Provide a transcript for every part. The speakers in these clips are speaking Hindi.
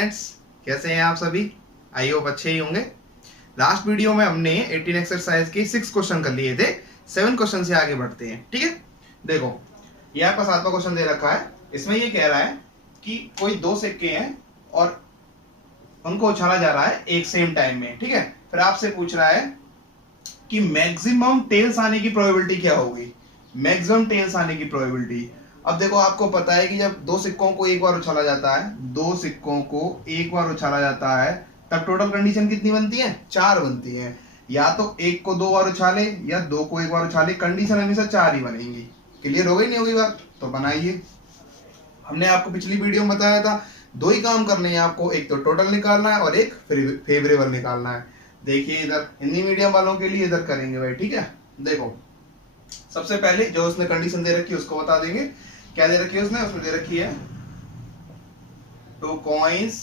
स्टूडेंट्स, कैसे हैं आप सभी? आई होप अच्छे ही होंगे। लास्ट वीडियो में हमने 18 एक्सरसाइज के 6 क्वेश्चन कर लिए थे। 7 क्वेश्चन से आगे बढ़ते हैं, ठीक है। देखो, ये आपका 7वां क्वेश्चन दे रखा है। इसमें ये कह रहा है कि कोई दो सिक्के हैं और उनको उछाला जा रहा है एक सेम टाइम में, ठीक है। फिर आपसे पूछ रहा है कि मैक्सिमम टेल्स आने की प्रोबेबिलिटी क्या होगी। मैक्सिमम टेल्स आने की प्रोबेबिलिटी, अब देखो आपको पता है कि जब दो सिक्कों को एक बार उछाला जाता है, दो सिक्कों को एक बार उछाला जाता है, तब टोटल कंडीशन कितनी बनती है? 4 बनती है। या तो एक को 2 बार उछाले या 2 को 1 बार उछाले, कंडीशन हमेशा 4 ही बनेंगी। क्लियर हो गई नहीं होगी बात? तो बनाइए। हमने आपको पिछली वीडियो में बताया था दो ही काम करने हैं आपको, एक तो टोटल निकालना है और एक फेवरेबल निकालना है। देखिए इधर हिंदी मीडियम वालों के लिए इधर करेंगे भाई, ठीक है। देखो सबसे पहले जो उसने कंडीशन दे रखी है उसको बता देंगे। क्या दे रखी है उसने? उसमें दे रखी है 2 coins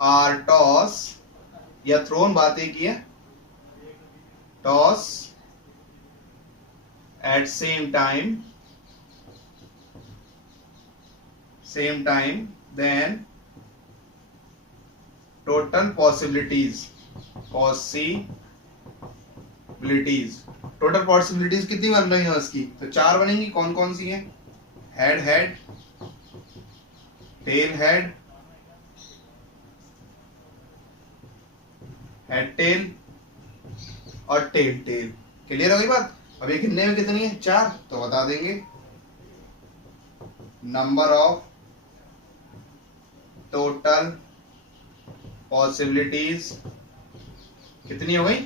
आर टॉस या थ्रोन, बात एक ही है, toss at same time then total possibilities total possibilities कितनी बन रही है उसकी? तो 4 बनेंगी। कौन कौन सी हैं? Head head, tail head, head tell और टेल टेल। क्लियर हो गई बात? अब ये गिनने में कितनी है? 4। तो बता देंगे नंबर ऑफ टोटल पॉसिबिलिटीज कितनी हो गई?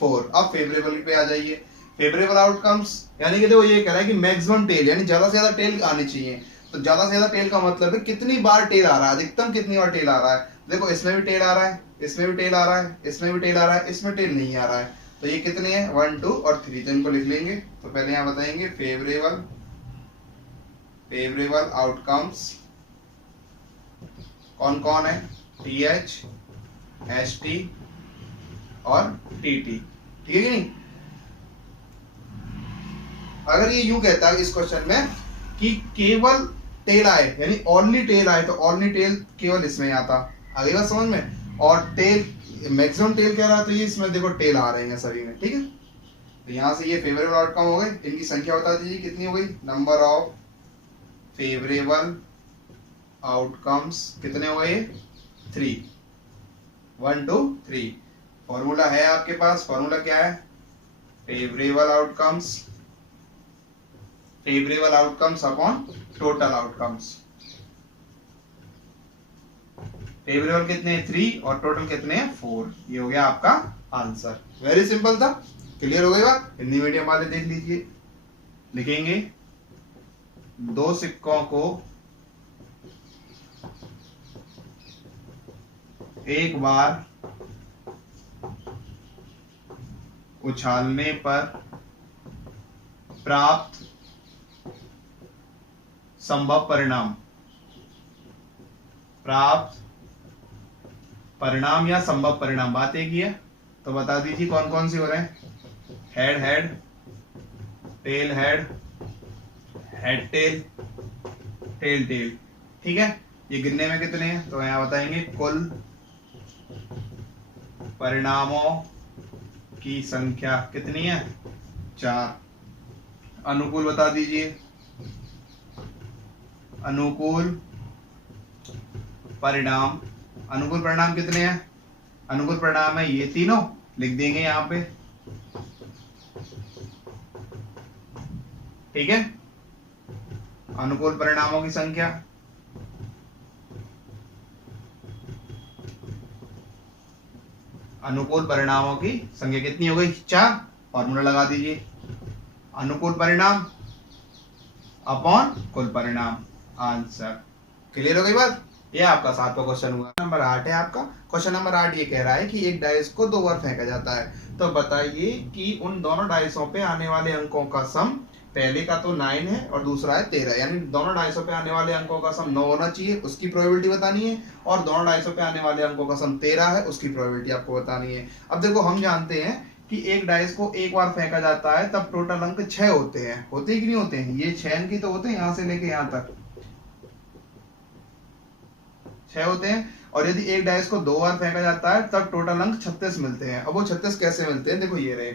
4। अब फेवरेबल पे आ जाइए। फेवरेबल आउटकम्स यानी कि देखो ये कह रहा है कि मैक्सिमम टेल यानी ज्यादा से ज्यादा टेल आनी चाहिए। तो ज्यादा से ज्यादा टेल का मतलब है कितनी बार टेल आ रहा है, अधिकतम कितनी बार टेल आ रहा है। देखो इसमें भी टेल आ रहा है, इसमें भी टेल आ रहा है, इसमें भी टेल आ रहा है, इसमें टेल नहीं आ रहा है। तो ये कितने हैं? 1 2 और 3। तो इनको लिख लेंगे। तो पहले यहां बताएंगे फेवरेबल आउटकम्स कौन कौन है? TH, ST और TT, ठीक है कि नहीं। अगर ये यूं कहता है इस क्वेश्चन में कि केवल टेल आए यानी ओनली टेल आए, तो ओनली टेल केवल इसमें आता। आगे बात समझ में? और टेल मैक्सिमम टेल कह रहा है तो ये इसमें देखो टेल आ रहे हैं सभी में, ठीक है। तो यहां से ये फेवरेबल आउटकम हो गए। इनकी संख्या बता दीजिए कितनी हो गई। नंबर ऑफ फेवरेबल आउटकम्स कितने हो गए? 3। 1 2 3। फॉर्मूला है आपके पास। फॉर्मूला क्या है? Favourable outcomes upon total outcomes. Favourable कितने? 3 और टोटल कितने हैं? 4। ये हो गया आपका आंसर। वेरी सिंपल था। क्लियर हो गई बात? हिंदी मीडियम वाले देख लीजिए। लिखेंगे दो सिक्कों को एक बार उछालने पर प्राप्त संभव परिणाम या संभव परिणाम, बात एक ही है। तो बता दीजिए कौन कौन से हो रहे हैं? Head head, tail head, head tail, tail tail, ठीक है। ये गिनने में कितने हैं? तो यहां बताएंगे कुल परिणामों की संख्या कितनी है? 4। अनुकूल बता दीजिए। अनुकूल परिणाम कितने हैं? अनुकूल परिणाम है ये तीनों, लिख देंगे यहां पे, ठीक है। अनुकूल परिणामों की संख्या कितनी हो गई? 4। फॉर्मूला लगा दीजिए, अनुकूल परिणाम अपॉन कुल परिणाम, आंसर। क्लियर हो गई बात? ये आपका 7वां क्वेश्चन हुआ। नंबर 8 है आपका। क्वेश्चन नंबर 8 ये कह रहा है कि एक डाइस को 2 बार फेंका जाता है। तो बताइए कि उन दोनों डाइसों पे आने वाले अंकों का सम, पहले का तो 9 है और दूसरा है 13, यानी दोनों डाइसों पे आने वाले अंकों का सम 9 होना चाहिए, उसकी प्रोबेबिलिटी बतानी है। और दोनों डाइसों पे आने वाले अंकों का सम 13 है, उसकी प्रोबेबिलिटी आपको बतानी है। अब देखो हम जानते हैं कि एक डाइस को एक बार फेंका जाता है तब टोटल अंक 6 होते हैं। होते ही कि नहीं होते हैं? ये 6 अंक ही तो होते हैं, यहां से लेके यहां तक 6 होते हैं, और यदि एक डाइस को 2 बार फेंका जाता है तब टोटल अंक 36 मिलते हैं। अब वो 36 कैसे मिलते हैं, देखो ये रहे,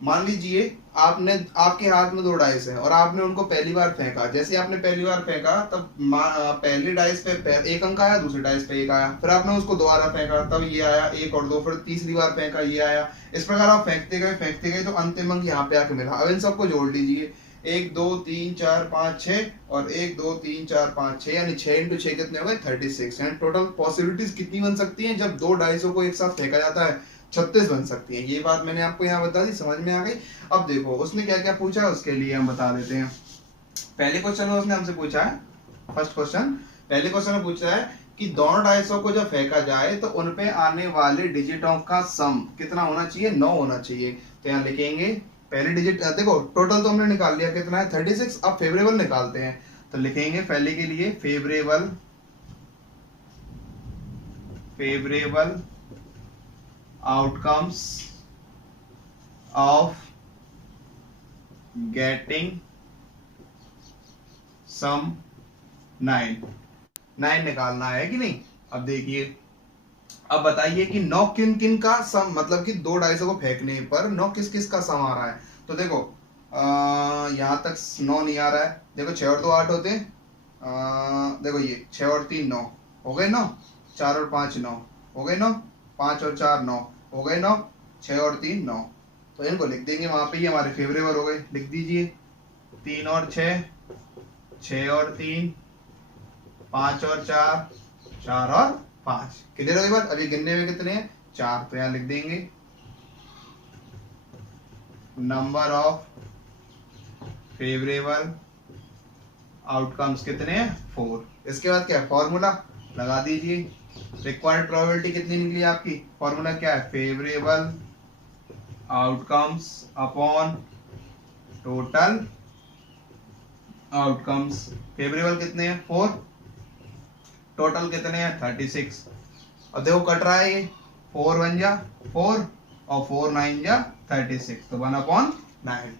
मान लीजिए आपने, आपके हाथ में 2 डाइस है और आपने उनको पहली बार फेंका। जैसे आपने पहली बार फेंका तब पहली डाइस पे 1 अंक आया, दूसरी डाइस पे 1 आया, फिर आपने उसको दोबारा फेंका तब ये आया 1 और 2, फिर तीसरी बार फेंका ये आया। इस प्रकार आप फेंकते गए तो अंतिम अंक यहाँ पे आके मिला। अब इन सबको जोड़ लीजिए, 1 2 3 4 5 6 और 1 2 3 4 5 6, यानी 6 × 6 कितने हो गए, 36। एंड टोटल पॉसिबिलिटीज कितनी बन सकती हैं जब 2 डाइसों को एक साथ फेंका जाता है, 36 बन सकती है। ये बात मैंने आपको यहाँ बता दी, समझ में आ गई। अब देखो उसने क्या क्या पूछा उसके लिए हम बता देते हैं। पहले क्वेश्चन में उसने हमसे पूछा है, फर्स्ट क्वेश्चन, पहले क्वेश्चन में पूछा है कि दोनों डाइसों को जब फेंका जाए तो उनपे आने वाले डिजिटों का सम कितना होना चाहिए, 9 होना चाहिए। तो यहाँ लिखेंगे पहले डिजिट, देखो टोटल तो हमने निकाल लिया कितना है, 36। अब फेवरेबल निकालते हैं, तो लिखेंगे पहले के लिए favourable outcomes of getting sum 9 निकालना है कि नहीं। अब देखिए, अब बताइए कि 9 किन किन का सम, मतलब कि 2 डाइसों को फेंकने पर 9 किस किस का सम आ रहा है। तो देखो यहां तक 9 नहीं आ रहा है, देखो 6 और 2 8 होते हैं, देखो ये 6 और 3 9 हो गए 9, 4 और 5 9 हो गए 9, 5 और 4 9 हो गए 9, 6 और 3 9। तो इनको लिख देंगे वहां पे, ये हमारे फेवरेबल हो गए, लिख दीजिए 3 और 6, 6 और 3, 5 और 4, 4 और 5। क्लियर हो गई बात। अभी गिनने में कितने हैं, 4, तो यहां लिख देंगे नंबर ऑफ फेवरेबल आउटकम्स कितने हैं, 4। इसके बाद क्या है, फॉर्मूला लगा दीजिए। रिक्वायर्ड प्रोबेबिलिटी कितनी निकली आपकी, फॉर्मूला क्या है, favourable outcomes upon total outcomes. Favourable कितने हैं, 4, टोटल कितने हैं, 36। और देखो कट रहा है ये, 4 1 जा 4 और 4 9 जा 36, तो 1/9।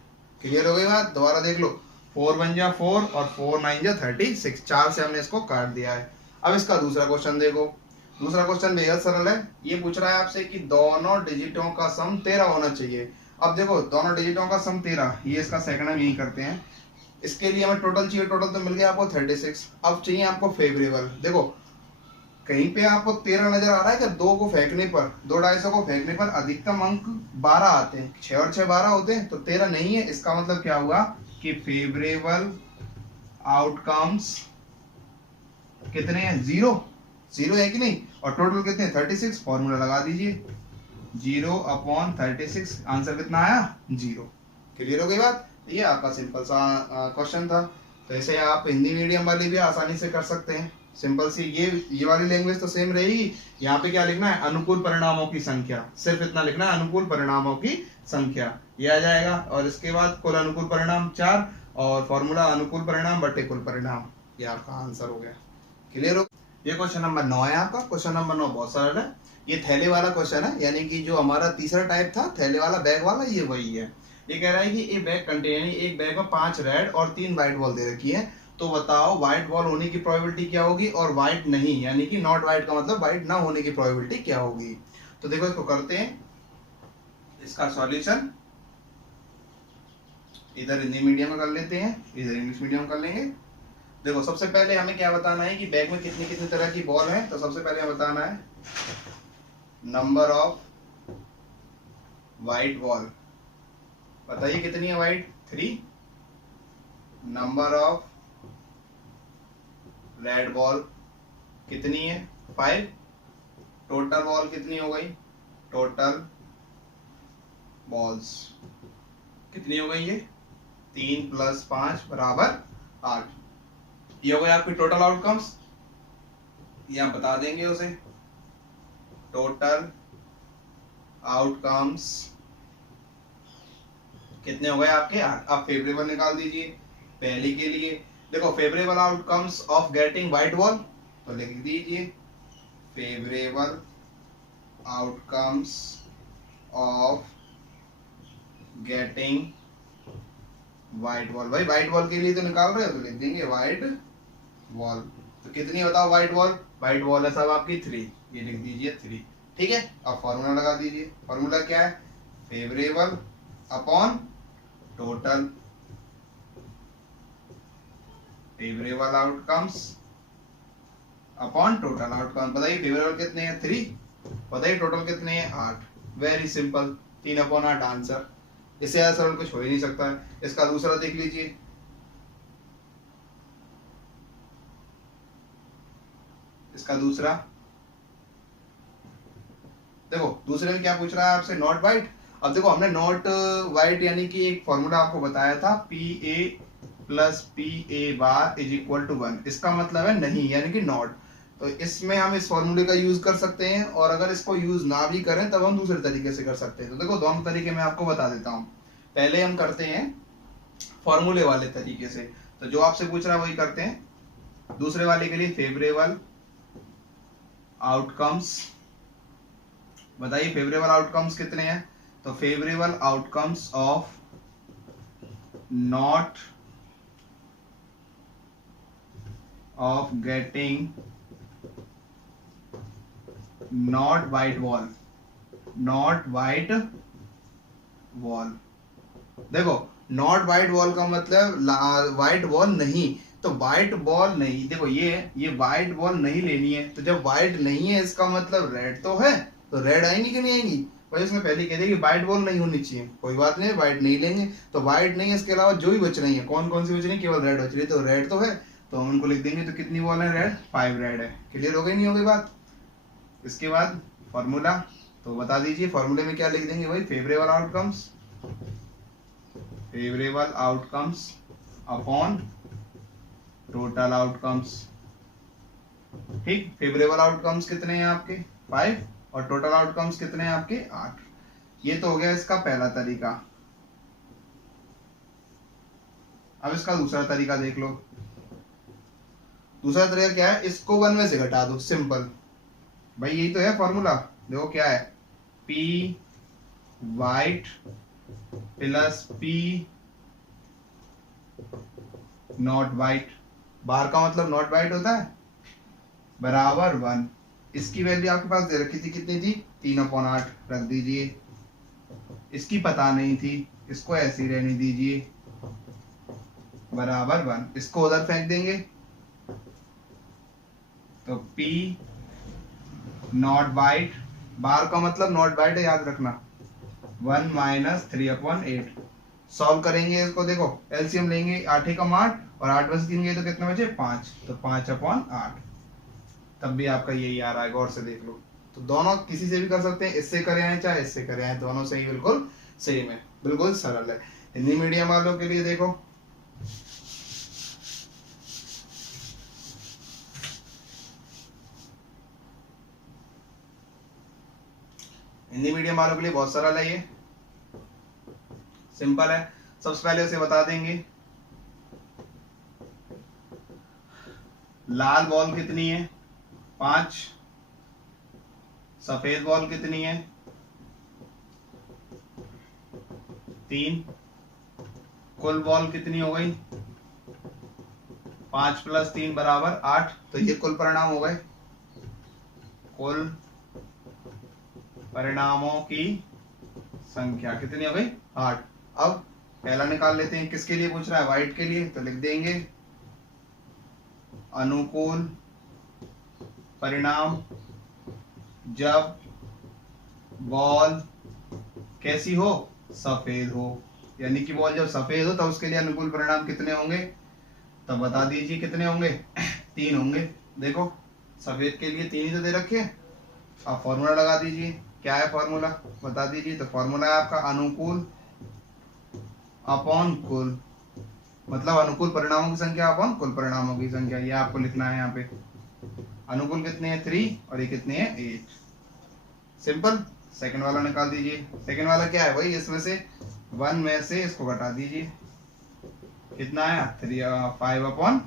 क्लियर हो गई बात। दोबारा देख लो, 4 1 जा 4 और 4 9 जा 36, 4 से हमने इसको काट दिया है। अब इसका दूसरा क्वेश्चन देखो, दूसरा क्वेश्चन बेहद सरल है। ये पूछ रहा है आपसे कि दोनों डिजिटों का सम 13 होना चाहिए। अब देखो दोनों डिजिटों का सम 13, ये इसका सेकंड हम यही करते हैं। इसके लिए हमें टोटल चाहिए, टोटल तो मिल गया आपको 36। अब चाहिए आपको फेवरेबल। देखो कहीं पे आपको 13 नजर आ रहा है कि 2 को फेंकने पर, 2 डाइसों को फेंकने पर अधिकतम अंक 12 आते हैं, 6 और 6 12 होते हैं, तो 13 नहीं है। इसका मतलब क्या हुआ कि फेवरेबल आउटकम्स कितने हैं, 0 है कि नहीं। और टोटल कितने, 36। फॉर्मूला लगा दीजिए 0/36, आंसर कितना आया, 0। क्लियर हो गई बात। ये आपका सिंपल सा क्वेश्चन था। तो ऐसे आप हिंदी मीडियम वाले भी आसानी से कर सकते हैं। सिंपल सी ये वाली लैंग्वेज तो सेम रहेगी। यहाँ पे क्या लिखना है, अनुकूल परिणामों की संख्या, सिर्फ इतना लिखना है, अनुकूल परिणामों की संख्या, ये आ जाएगा। और इसके बाद कुल अनुकूल परिणाम 4 और फॉर्मूला अनुकूल परिणाम बटे कुल परिणाम, ये आपका आंसर हो गया। क्लियर हो। ये क्वेश्चन नंबर 9 है आपका। क्वेश्चन नंबर 9 बहुत सरल है। ये थैले वाला क्वेश्चन है, यानी कि जो हमारा तीसरा टाइप था थैले वाला, बैग वाला, ये वही है। ये कह रहा है कि एक बैग कंटेन, एक बैग में 5 रेड और 3 व्हाइट बॉल दे रखी है। तो बताओ व्हाइट बॉल होने की प्रोबेबिलिटी क्या होगी और व्हाइट नहीं, यानी कि नॉट व्हाइट का मतलब व्हाइट ना होने की प्रोबेबिलिटी क्या होगी। तो देखो इसको करते हैं, इसका सॉल्यूशन इधर हिंदी मीडियम में कर लेते हैं, इधर इंग्लिश मीडियम कर लेंगे। देखो सबसे पहले हमें क्या बताना है कि बैग में कितनी कितनी तरह की बॉल है। तो सबसे पहले हमें बताना है नंबर ऑफ व्हाइट बॉल, बताइए कितनी है white, 3। Number of red ball कितनी है, 5। टोटल बॉल कितनी हो गई, टोटल बॉल्स कितनी हो गई, ये 3 + 5 = 8। ये हो गए आपके टोटल आउटकम्स। ये आप बता देंगे उसे, टोटल आउटकम्स कितने हो गए आपके 8। आप फेवरेबल निकाल दीजिए पहले के लिए। देखो favourable outcomes of getting white ball, तो लिख दीजिए favourable outcomes of getting white ball. भाई व्हाइट बॉल के लिए तो निकाल रहे हो, तो लिख देंगे व्हाइट बॉल। तो कितनी बताओ व्हाइट बॉल? व्हाइट बॉल है सब आपकी 3, ये लिख दीजिए 3। ठीक है, अब फॉर्मूला लगा दीजिए। फॉर्मूला क्या है? Favourable upon total, favourable outcomes upon total outcome. बताइए फेवरेबल कितने हैं? 3। बताइए टोटल कितने हैं? 8। Very simple, 3/8 answer. इससे ज्यादा सरल कुछ हो ही नहीं सकता है। इसका दूसरा देख लीजिए, इसका दूसरा देखो, दूसरे में क्या पूछ रहा है आपसे? Not white. अब देखो हमने नॉट वाइट यानी कि एक फॉर्मूला आपको बताया था, PA plus PA bar is equal to 1। इसका मतलब है नहीं, यानी कि नॉट। तो इसमें हम इस फॉर्मूले का यूज कर सकते हैं, और अगर इसको यूज ना भी करें तब हम दूसरे तरीके से कर सकते हैं। तो देखो दोनों तरीके मैं आपको बता देता हूँ। पहले हम करते हैं फॉर्मूले वाले तरीके से, तो जो आपसे पूछ रहा है वही करते हैं। दूसरे वाले के लिए फेवरेबल आउटकम्स, बताइए फेवरेबल आउटकम्स कितने हैं? तो favourable outcomes of not of getting not white ball, not white ball. देखो नॉट वाइट बॉल का मतलब वाइट बॉल नहीं, तो वाइट बॉल नहीं। देखो ये वाइट बॉल नहीं लेनी है, तो जब वाइट नहीं है इसका मतलब रेड तो है, तो रेड आएंगी कि नहीं आएंगी? भाई उसमें पहले कह दिया कि वाइट बॉल नहीं होनी चाहिए, कोई बात नहीं, वाइट नहीं लेंगे। तो वाइट नहीं है, इसके अलावा जो भी बच रही है, कौन कौन सी बच रही है? केवल रेड बच रही है, तो रेड तो है, तो हम उनको लिख देंगे। तो कितनी बॉल है? रेड, 5 रेड है। क्लियर हो गई नहीं हो गई बात? इसके बाद फॉर्मूला, तो बता दीजिए फॉर्मूले में क्या लिख देंगे? भाई favourable outcomes, favourable outcomes upon total outcomes. ठीक, फेवरेबल आउटकम्स कितने हैं आपके? 5, और टोटल आउटकम्स कितने हैं आपके? 8। ये तो हो गया इसका पहला तरीका। अब इसका दूसरा तरीका देख लो। दूसरा तरीका क्या है? इसको 1 में से घटा दो, सिंपल। भाई यही तो है फॉर्मूला। देखो क्या है? P white plus P not white, bar का मतलब नॉट वाइट होता है, बराबर 1। इसकी वैल्यू आपके पास दे रखी थी, कितनी थी? 3/8 रख दीजिए। इसकी पता नहीं थी, इसको ऐसे ही रहने दीजिए, बराबर 1। इसको उधर फेंक देंगे, तो P नॉट वाइट, बार का मतलब नॉट वाइट है, याद रखना, 1 माइनस 3/8। सॉल्व करेंगे इसको, देखो एलसीएम लेंगे, 8 एकम 8, और 8 में से 3 गए तो कितने बचे? 5। तो 5/8, तब भी आपका यही आ रहा है, गौर से देख लो। तो दोनों किसी से भी कर सकते हैं, इससे करे आए चाहे इससे करे आए, दोनों सही, बिल्कुल सेम है, बिल्कुल सरल है। हिंदी मीडियम वालों के लिए देखो, हिंदी मीडियम वालों के लिए बहुत सरल है, ये सिंपल है। सबसे पहले उसे बता देंगे लाल बॉल कितनी है? 5। सफेद बॉल कितनी है? 3। कुल बॉल कितनी हो गई? 5 + 3 बराबर 8। तो ये कुल परिणाम हो गए, कुल परिणामों की संख्या कितनी हो गई? 8। अब पहला निकाल लेते हैं, किसके लिए पूछ रहा है? व्हाइट के लिए। तो लिख देंगे अनुकूल परिणाम जब बॉल कैसी हो? सफेद हो। यानी कि बॉल जब सफेद हो तब उसके लिए अनुकूल परिणाम कितने होंगे? तो बता दीजिए कितने होंगे? 3 होंगे। देखो सफेद के लिए 3 ही तो दे रखे हैं। आप फॉर्मूला लगा दीजिए, क्या है फॉर्मूला बता दीजिए। तो फॉर्मूला है आपका अनुकूल अपॉन कुल, मतलब अनुकूल परिणामों की संख्या अपॉन कुल परिणामों की संख्या। ये आपको लिखना है यहाँ पे। अनुकूल कितने हैं? 3, और ये कितने हैं? 8। सिंपल। सेकंड वाला निकाल दीजिए। सेकंड वाला क्या है? वही इसमें से 1 में से इसको घटा दीजिए, कितना आया? 5/8।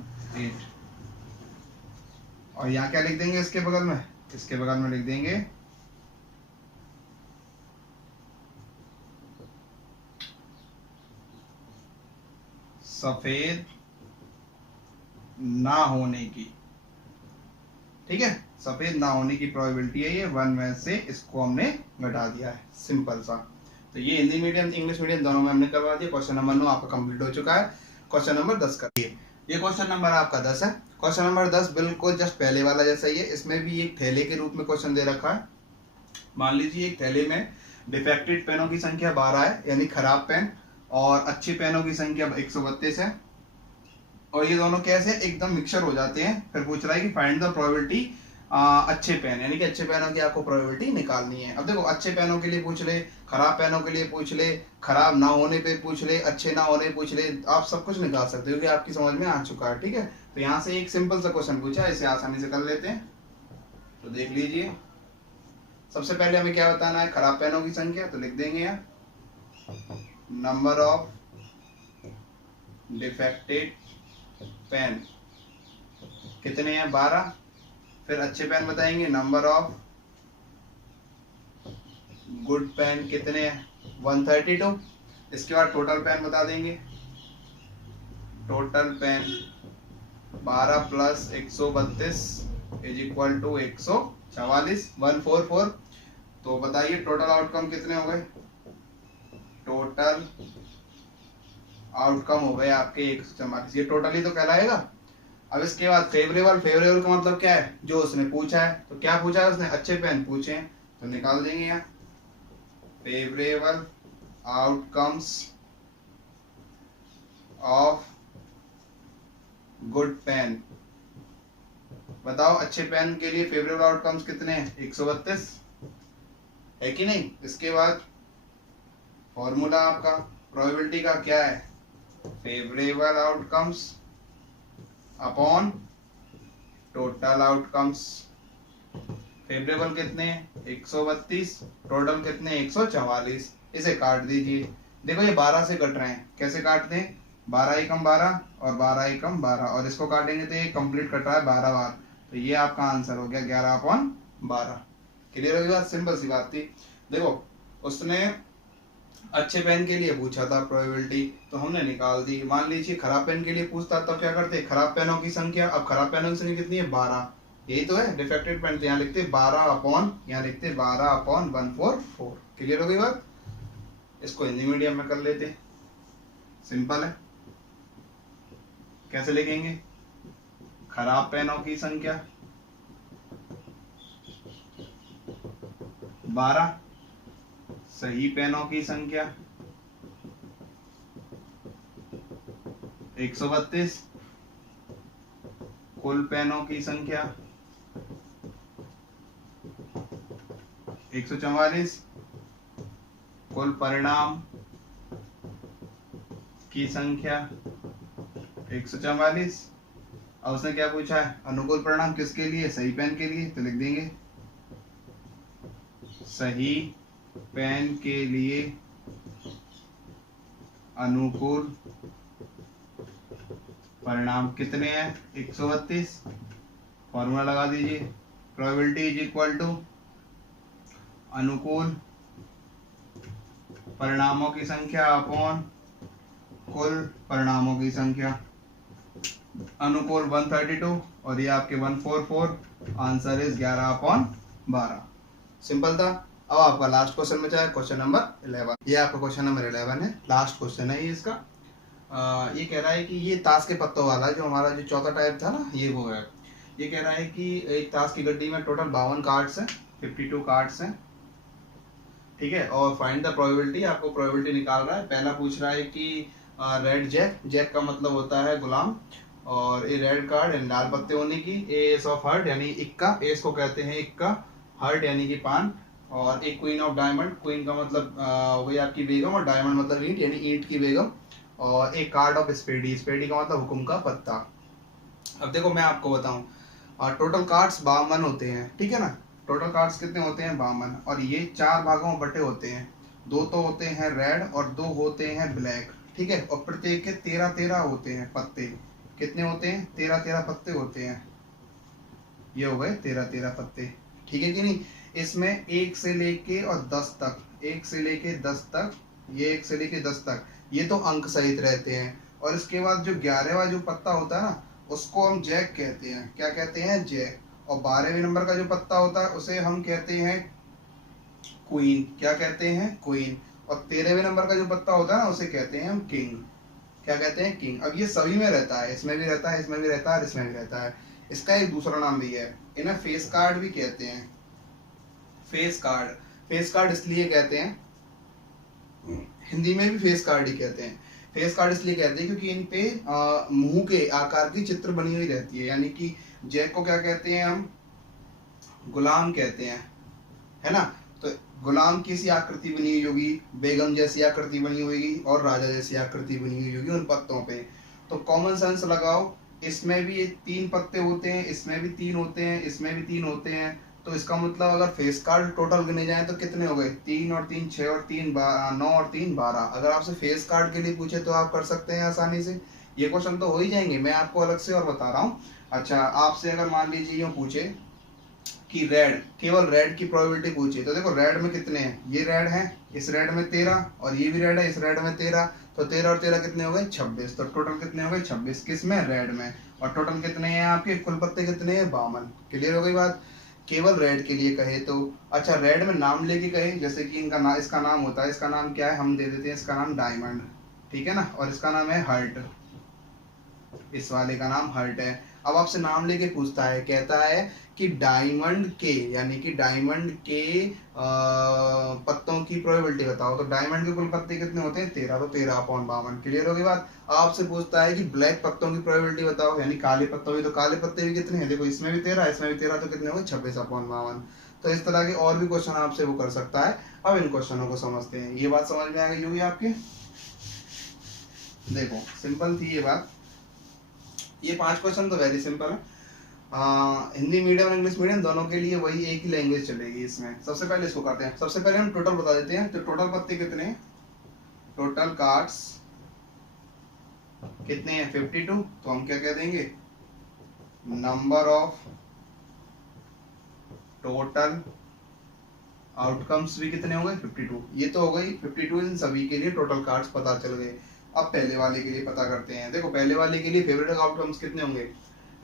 और यहाँ क्या लिख देंगे इसके बगल में? इसके बगल में लिख देंगे सफेद ना होने की ठीक है, सफेद ना होने की प्रोबेबिलिटी है ये 1 में से, इसको हमने घटा दिया है, सिंपल सा। तो ये हिंदी मीडियम इंग्लिश मीडियम दोनों में हमने करवा दिया। क्वेश्चन नंबर 9 आपका कंप्लीट हो चुका है। क्वेश्चन नंबर 10 करिए। ये क्वेश्चन नंबर आपका 10 है। क्वेश्चन नंबर 10 बिल्कुल जस्ट पहले वाला जैसा ही है। इसमें भी एक थैले के रूप में क्वेश्चन दे रखा है। मान लीजिए एक थैले में डिफेक्टेड पेनों की संख्या 12 है, यानी खराब पेन, और अच्छे पेनों की संख्या 132 है, और ये दोनों कैसे एकदम मिक्सचर हो जाते हैं। फिर पूछ रहा है कि फाइंड द प्रोबेबिलिटी अच्छे पेन, यानी कि अच्छे पेनों की आपको प्रोबेबिलिटी निकालनी है। अब देखो, अच्छे पेनों के लिए पूछ ले, खराब पेनों के लिए पूछ ले, खराब ना होने पे पूछ ले, अच्छे ना होने पे पूछ ले, आप सब कुछ निकाल सकते हो, क्योंकि आपकी समझ में आ चुका है। ठीक है, तो यहाँ से एक सिंपल सा क्वेश्चन पूछा है, इसे आसानी से कर लेते हैं। तो देख लीजिए, सबसे पहले हमें क्या बताना है, खराब पेनों की संख्या। तो लिख देंगे यहाँ नंबर ऑफ डिफेक्टेड पेन कितने हैं, 12। फिर अच्छे पेन बताएंगे, नंबर ऑफ गुड पेन कितने हैं, 132। इसके बाद टोटल पेन बता देंगे, total pen 12 plus 132 is equal to 144, 144। तो बताइए टोटल आउटकम कितने हो गए, टोटल आउटकम हो गए आपके 144। ये टोटल ही तो कहलाएगा। अब इसके बाद फेवरेबल, फेवरेबल का मतलब क्या है, जो उसने पूछा है। तो क्या पूछा है उसने, अच्छे पेन पूछे हैं, तो निकाल देंगे यहाँ favourable outcomes of good pen. बताओ अच्छे पेन के लिए फेवरेबल आउटकम्स कितने हैं, 132 है कि नहीं। इसके बाद फॉर्मूला आपका प्रोबेबिलिटी का क्या है, favourable outcomes upon total outcomes. Favourable कितने हैं 132, टोटल कितने 144। इसे काट दीजिए। देखो ये 12 से कट रहे हैं, कैसे काटते हैं, 12 एकम 12 और 12 एकम 12, और इसको काटेंगे तो ये कंप्लीट कट रहा है 12 बार। तो ये आपका आंसर हो गया 11/12। क्लियर होगी बात, सिंपल सी बात थी। देखो उसने अच्छे पेन के लिए पूछा था प्रोबेबिलिटी, तो हमने निकाल दी। मान लीजिए खराब पेन के लिए पूछता तो क्या करते, खराब पेनों की संख्या। अब खराब पेनों की संख्या कितनी है, 12, यही तो है डिफेक्टेड पेन। तो यहाँ लिखते 12 अपॉन, यहाँ लिखते 12/144। क्लियर हो गई बात। इसको हिंदी मीडियम में कर लेते, सिंपल है। कैसे लिखेंगे, खराब पेनों की संख्या 12, सही पेनों की संख्या 132, कुल पेनों की संख्या 144, कुल परिणाम की संख्या 144। अब उसने क्या पूछा है, अनुकूल परिणाम किसके लिए, सही पेन के लिए। तो लिख देंगे सही पेन के लिए अनुकूल परिणाम कितने हैं, 132। फॉर्मूला लगा दीजिए, प्रोबेबिलिटी इज इक्वल टू अनुकूल परिणामों की संख्या अपॉन कुल परिणामों की संख्या। अनुकूल 132 और ये आपके 144। Answer is 11/12। सिंपल था। अब आपका लास्ट क्वेश्चन बचा है, क्वेश्चन नंबर 11। ये आपका क्वेश्चन नंबर 11 है, लास्ट क्वेश्चन है ये इसका। ये कह रहा है कि ये ताश के पत्तों वाला जो हमारा जो चौथा टाइप था ना, ये वो है। ये कह रहा है कि एक ताश की गड्डी में टोटल 52 कार्ड्स हैं, 52 कार्ड्स हैं, ठीक है। और फाइंड द प्रोबेबिलिटी, आपको प्रोबेबिलिटी निकाल रहा है। पहला पूछ रहा है कि रेड जैक, जैक का मतलब होता है गुलाम, और ये रेड कार्ड यानी लाल पत्ते होने की। एस ऑफ हर्ट यानी इक्का, एस को कहते हैं इक्का, हर्ट यानी कि पान, और एक क्वीन ऑफ डायमंड, क्वीन का मतलब वही आपकी बेगम, और डायमंड मतलब ईंट यानी ईंट की बेगम, और एक कार्ड ऑफ स्पेडी, स्पेडी का मतलब हुक्म का पत्ता। अब देखो मैं आपको बताऊं, टोटल कार्ड्स 52 होते हैं, ठीक है ना। टोटल कार्ड्स कितने होते हैं, 52, और ये 4 भागों में बटे होते हैं। 2 तो होते हैं रेड और 2 होते हैं ब्लैक, ठीक है। और प्रत्येक के 13-13 होते हैं पत्ते। कितने होते हैं, 13-13 पत्ते होते हैं। ये हो गए 13-13 पत्ते, ठीक है कि नहीं। इसमें 1 से लेके और 10 तक, 1 से लेके 10 तक, ये 1 से लेके 10 तक, ये तो अंक सहित रहते हैं। और इसके बाद जो 11वां जो पत्ता होता है ना, उसको हम जैक कहते हैं। क्या कहते हैं, जैक। और 12वें नंबर का जो पत्ता होता है उसे हम कहते हैं क्वीन। क्या कहते हैं? क्वीन। और 13वें नंबर का जो पत्ता होता है ना उसे कहते हैं हम किंग। क्या कहते हैं? किंग। अब ये सभी में रहता है, इसमें भी रहता है, इसमें भी रहता है, इसमें भी रहता है। इसका एक दूसरा नाम भी है, इन्हें फेस कार्ड भी कहते हैं। Face card. फेस कार्ड इसलिए कहते हैं, हिंदी में भी फेस कार्ड ही कहते हैं। फेस कार्ड इसलिए कहते हैं क्योंकि इन पे मुंह के आकार की चित्र बनी हुई रहती है। यानी कि जैक को क्या कहते हैं हम? गुलाम कहते हैं, है ना। तो गुलाम की सी आकृति बनी हुई होगी, बेगम जैसी आकृति बनी हुई होगी और राजा जैसी आकृति बनी हुई होगी उन पत्तों पे। तो कॉमन सेंस लगाओ, इसमें भी ये 3 पत्ते होते हैं, इसमें भी 3 होते हैं, इसमें भी 3 होते हैं। तो इसका मतलब अगर फेस कार्ड टोटल गिने जाए तो कितने हो गए? 3 और 3 6 और 3 9 और 3 12। अगर आपसे फेस कार्ड के लिए पूछे तो आप कर सकते हैं आसानी से। ये क्वेश्चन तो हो ही जाएंगे, मैं आपको अलग से और बता रहा हूँ। अच्छा, आपसे अगर मान लीजिए यूँ पूछे कि रेड, केवल रेड की प्रोबेबिलिटी पूछी, तो देखो रेड में कितने हैं? ये रेड है, इस रेड में 13, और ये भी रेड है, इस रेड में 13। तो 13 और 13 कितने हो गए? 26। तो टोटल कितने हो गए? 26। किस में? रेड में। और टोटल कितने हैं आपके? कुल पत्ते कितने हैं? 52। क्लियर हो गई बात? केवल रेड के लिए कहे तो। अच्छा, रेड में नाम लेके कहे, जैसे कि इसका नाम होता है, इसका नाम क्या है? हम दे देते हैं इसका नाम डायमंड, ठीक है ना। और इसका नाम है हर्ट, इस वाले का नाम हर्ट है। अब आपसे नाम लेके पूछता है, कहता है कि डायमंड के, यानी कि डायमंड के पत्तों की प्रोबेबिलिटी बताओ। तो डायमंड के कुल पत्ते कितने होते हैं? 13। तो 13/52। क्लियर हो गई बात? आपसे पूछता है कि ब्लैक पत्तों की प्रोबेबिलिटी बताओ, यानी काले पत्तों की। तो काले पत्ते भी कितने हैं? देखो इसमें भी 13, इसमें भी 13, तो कितने हो गए? 26/52। तो इस तरह के और भी क्वेश्चन आपसे वो कर सकता है। अब इन क्वेश्चनों को समझते हैं। ये बात समझ में आ गई होगी आपके? देखो सिंपल थी ये बात। ये 5 क्वेश्चन तो वेरी सिंपल है। हिंदी मीडियम और इंग्लिश मीडियम दोनों के लिए वही एक ही लैंग्वेज चलेगी इसमें। सबसे पहले इसको करते हैं। सबसे पहले हम टोटल बता देते हैं। तो टोटल पत्ते कितने हैं? टोटल कार्ड्स कितने हैं? 52। तो हम क्या कह देंगे? नंबर ऑफ टोटल आउटकम्स भी कितने हो गए? 52। ये तो हो गई 52 इन सभी के लिए टोटल कार्ड्स पता चल गए। अब पहले वाले के लिए पता करते हैं। देखो पहले वाले के लिए फेवरेट आउटकम्स कितने होंगे?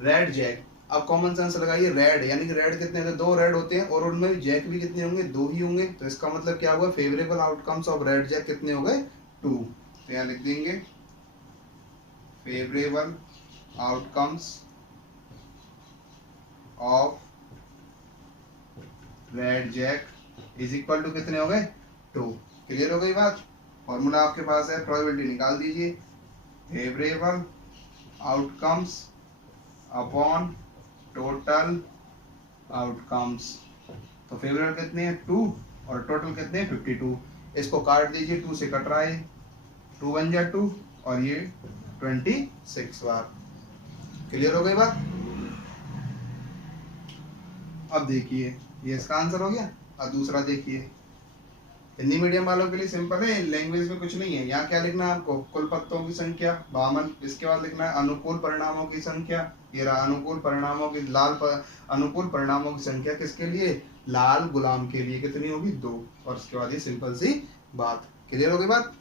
Red, jack. अब कॉमन सेंस लगाइए, रेड यानी कि रेड कितने होते हैं? 2 रेड होते हैं, और उनमें भी जैक भी कितने होंगे? 2 ही होंगे। तो इसका मतलब क्या हुआ? Favourable outcomes of red jack कितने हो गए? 2। तो यहाँ लिख देंगे favourable outcomes of red jack is equal to कितने हो गए? 2। क्लियर हो गई बात? फॉर्मूला आपके पास है, प्रोबेबिलिटी निकाल दीजिए। Favourable outcomes upon total outcomes. तो फेवरेबल कितने हैं? 2, और टोटल कितने हैं? 52। इसको काट दीजिए, 2 से कट रहा है, 2 1 जा 2, और ये 26 बार। क्लियर हो गई बात? अब देखिए ये इसका आंसर हो गया। अब दूसरा देखिए, हिंदी मीडियम वालों के लिए सिंपल है, लैंग्वेज में कुछ नहीं है। यहाँ क्या लिखना है आपको? कुल पत्तों की संख्या 52। इसके बाद लिखना है अनुकूल परिणामों की संख्या। ये रहा अनुकूल परिणामों की अनुकूल परिणामों की संख्या किसके लिए? लाल गुलाम के लिए कितनी होगी? 2। और उसके बाद ये सिंपल सी बात। क्लियर हो गई बात?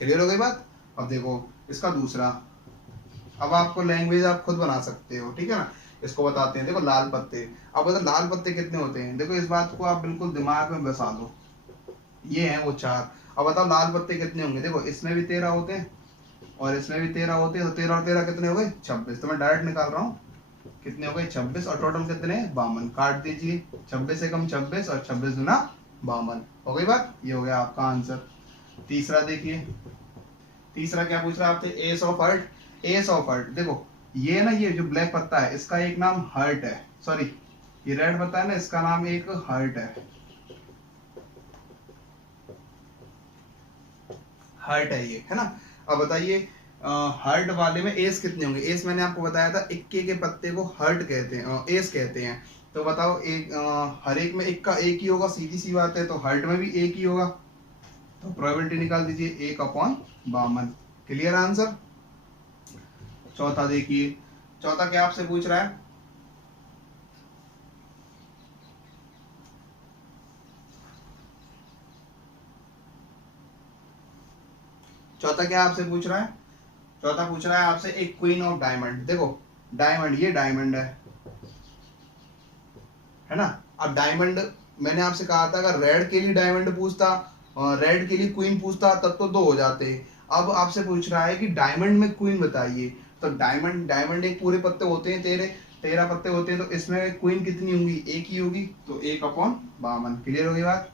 क्लियर हो गई बात? अब देखो इसका दूसरा। अब आपको लैंग्वेज आप खुद बना सकते हो, ठीक है ना। इसको बताते हैं। देखो लाल पत्ते। अब बताओ लाल पत्ते कितने होते हैं? देखो इस बात को आप बिल्कुल दिमाग में बसा दो। ये हैं वो 4। अब बताओ लाल पत्ते कितने होंगे? देखो इसमें भी 13 होते हैं, और इसमें भी 13 होते हैं। तो 13 और 13 कितने हो गए? 26। तो मैं डायरेक्ट निकाल रहा हूँ, कितने हो गए? 26। और टोटल कितने हैं? 52। काट दीजिए, 26 से कम 26, और 26 गुना 52। हो गई बात? ये हो गया आपका आंसर। तीसरा देखिए, तीसरा क्या पूछ रहा है आपसे? Ace of heart. Ace of heart, देखो ये ना, ये जो ब्लैक पत्ता है इसका एक नाम हर्ट है, सॉरी ये रेड पत्ता है ना, इसका नाम एक हर्ट है। हर्ट है ये, है ना। अब बताइए हर्ट वाले में एस कितने होंगे? एस मैंने आपको बताया था, इक्के के पत्ते को हर्ट कहते हैं, एस कहते हैं। तो बताओ एक हर एक में एक का एक ही होगा, सीधी सी बात है। तो हर्ट में भी एक ही होगा। तो प्रोबेबिलिटी निकाल दीजिए, 1/52। Clear answer? चौथा देखिए, चौथा क्या आपसे पूछ रहा है? चौथा क्या आपसे पूछ रहा है, चौथा पूछ रहा है आपसे एक क्वीन ऑफ डायमंड। देखो डायमंड, ये डायमंड है ना। अब डायमंड मैंने आपसे कहा था अगर रेड के लिए डायमंड पूछता और रेड के लिए क्वीन पूछता तब तो 2 हो जाते। अब आपसे पूछ रहा है कि डायमंड में क्वीन बताइए। तो डायमंड एक पूरे पत्ते होते हैं, 13 पत्ते होते हैं, तो इसमें क्वीन कितनी होंगी, एक ही होगी, तो 1/52। क्लियर होगी बात।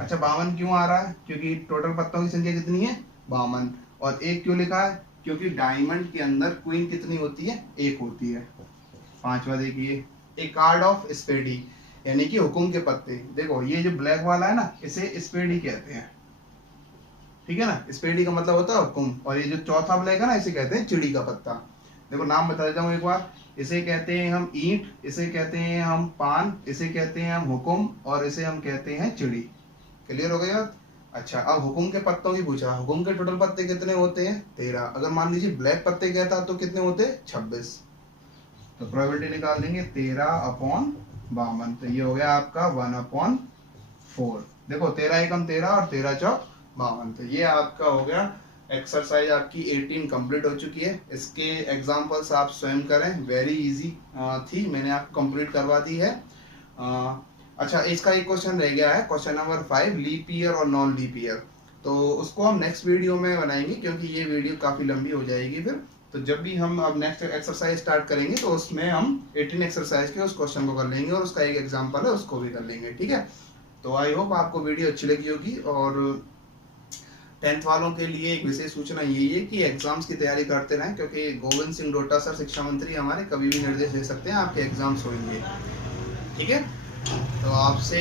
अच्छा 52 क्यों आ रहा है, क्योंकि टोटल पत्तों की संख्या कितनी है 52। और एक क्यों लिखा है, क्योंकि डायमंड के अंदर क्वीन कितनी होती है, एक होती है। 5वां देखिए, ए कार्ड ऑफ स्पेडी, यानी कि हुकुम के पत्ते। देखो ये जो ब्लैक वाला है ना, इसे स्पेडी कहते हैं, ठीक है ना। स्पेडी का मतलब होता है हुकुम। और ये जो चौथा ब्लैक है ना, इसे कहते हैं चिड़ी का पत्ता। देखो नाम बता देता हूँ एक बार, इसे कहते हैं हम ईंट, इसे कहते हैं हम पान, इसे कहते हैं हम हुकुम, और इसे हम कहते हैं चिड़ी। क्लियर हो गया। अच्छा अब हुकुम के पत्तों की पूछा, हुकुम के टोटल पत्ते कितने होते हैं 13। अगर मान लीजिए ब्लैक पत्ते कहता तो कितने होते 26। तो प्रोबेबिलिटी निकाल देंगे 13/52। तो ये हो गया आपका 1/4। देखो 13 एकम 13 और 13 चौक 52। तो ये आपका हो गया एक्सरसाइज आपकी 18 कंप्लीट हो चुकी है। इसके एग्जांपल्स आप स्वयं करें, वेरी इजी थी, मैंने आपको कंप्लीट करवा दी है। अच्छा इसका एक क्वेश्चन रह गया है, क्वेश्चन नंबर 5, लीप ईयर और नॉन लीप ईयर। तो उसको हम नेक्स्ट वीडियो में बनाएंगे, क्योंकि ये वीडियो काफ़ी लंबी हो जाएगी फिर। तो जब भी हम अब नेक्स्ट एक्सरसाइज स्टार्ट करेंगे तो उसमें हम 18 एक्सरसाइज के उस क्वेश्चन को कर लेंगे और उसका एक एग्जांपल है उसको भी कर लेंगे, ठीक है। तो आई होप आपको वीडियो अच्छी लगी होगी। और 10th वालों के लिए एक विशेष सूचना यही है कि एग्जाम्स की तैयारी करते रहें, क्योंकि गोविंद सिंह डोटा सर शिक्षा मंत्री हमारे कभी भी निर्देश दे सकते हैं आपके एग्जाम्स होंगे, ठीक है। तो आपसे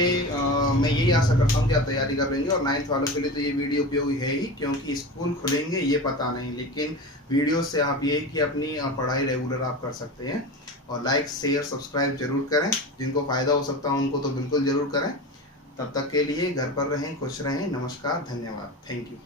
मैं यही आशा करता हूँ कि आप तैयारी कर लेंगे। और 9th वालों के लिए तो ये वीडियो उपयोगी है ही, क्योंकि स्कूल खुलेंगे ये पता नहीं, लेकिन वीडियो से आप ये कि अपनी पढ़ाई रेगुलर आप कर सकते हैं। और लाइक शेयर सब्सक्राइब जरूर करें, जिनको फ़ायदा हो सकता है उनको तो बिल्कुल ज़रूर करें। तब तक के लिए घर पर रहें, खुश रहें। नमस्कार, धन्यवाद, थैंक यू।